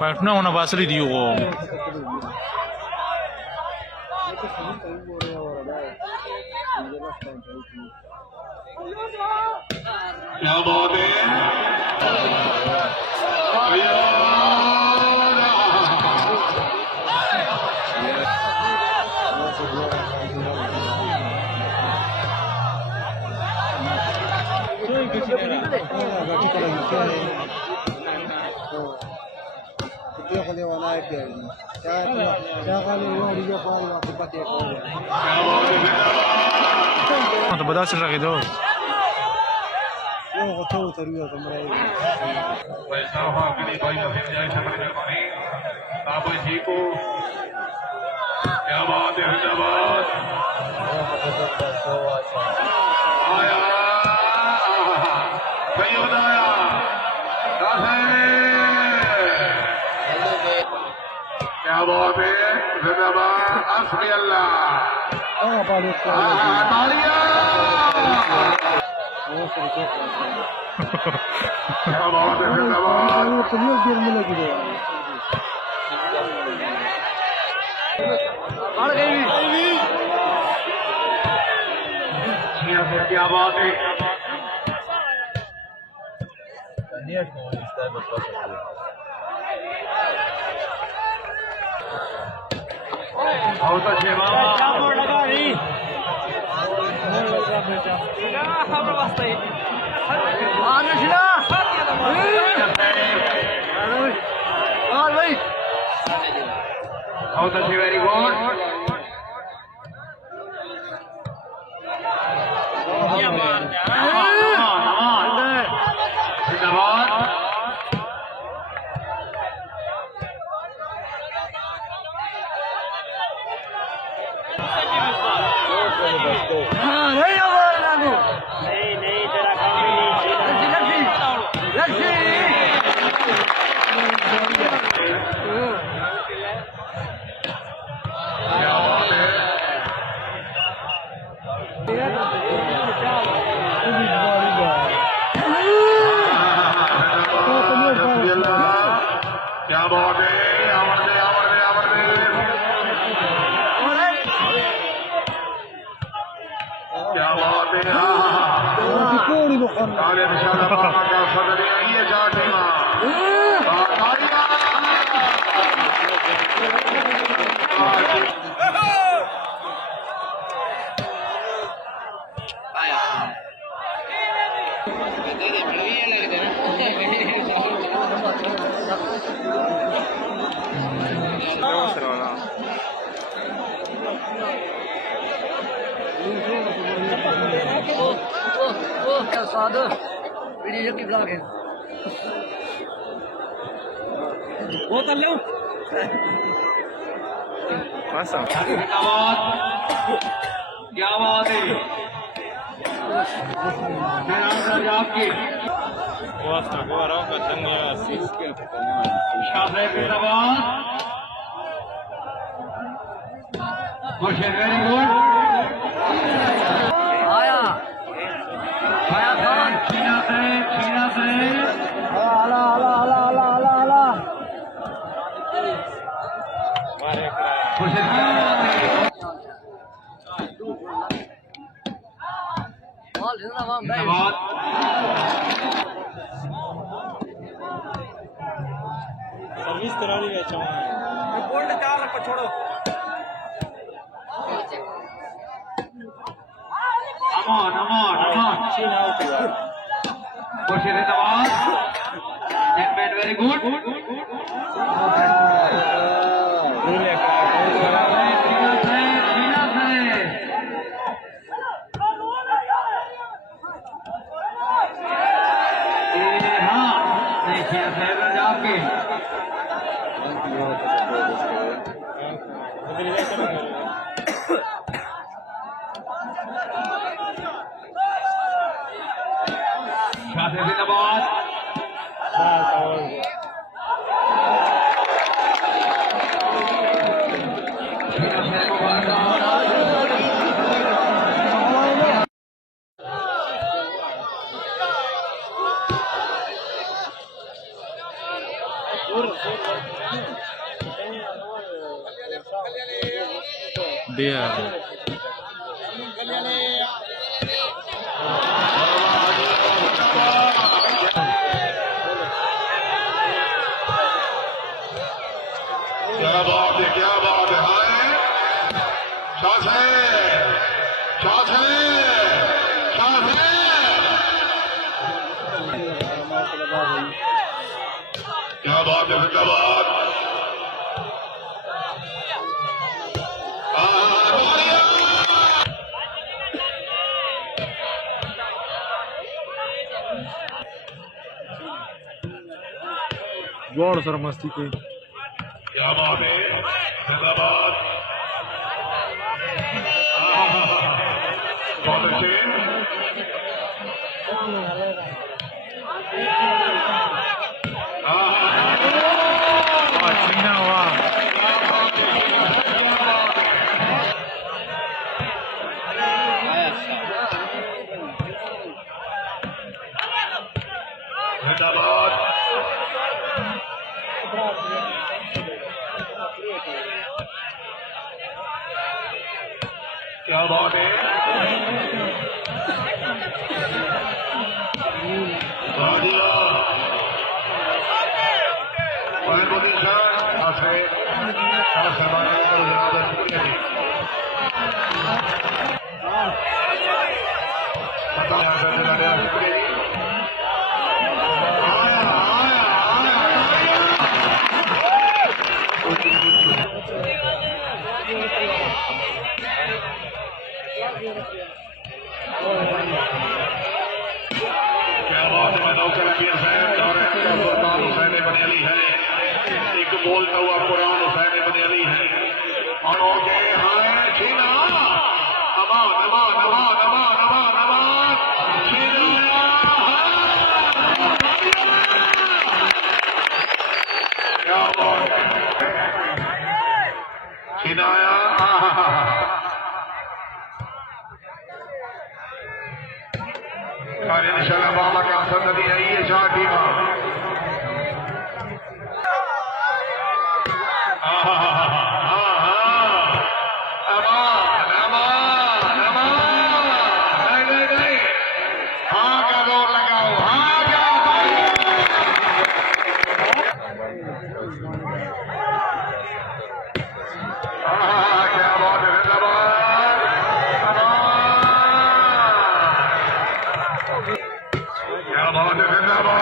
पटना होना बासरी दियो वो क्या बात है तो बता चल रहा दो क्या बात है हैदराबाद आया सैयद आया क्या बात है हैदराबाद अस्मी अल्लाह तालियां क्या बात है हैदराबाद क्या बात है बहुत अच्छे बहुत अच्छी वेरी गुड क्या बात है क्या बात है स्वाद वीडियो की ब्लॉग है वो कर लो क्या बात है आपकी वेरी गुड सर्विस करा रही है गोल्ड 4 रखो छोड़ो वेरी गुड जिंदाबाद dia. क्या बात है, क्या बात है। हाय शॉट है, शॉट है, शॉट है। क्या बात है, जिंदाबाद। जोर सर मस्ती की क्या बात है, जिंदाबाद। बहुत अच्छे। China हुआ जिंदाबाद। क्या बात है। क्या बात है, नौकर अमीर साहब और सुल्तान हुसैन बनेली है। एक बोलता हुआ कुरान हुसैन बनेली है। और हो गए हैं छीना अमान अमान अमान अमान अमान अमान छीना। क्या बात है, छीनाया। और इंशाल्लाह बाबा का सददी है ये शादी में। अमान अमान अमान। नहीं नहीं नहीं, हाँ का जोर लगाओ, हाँ क्या क्या बात है, जिंदाबाद। क्या बात है, जिंदाबाद।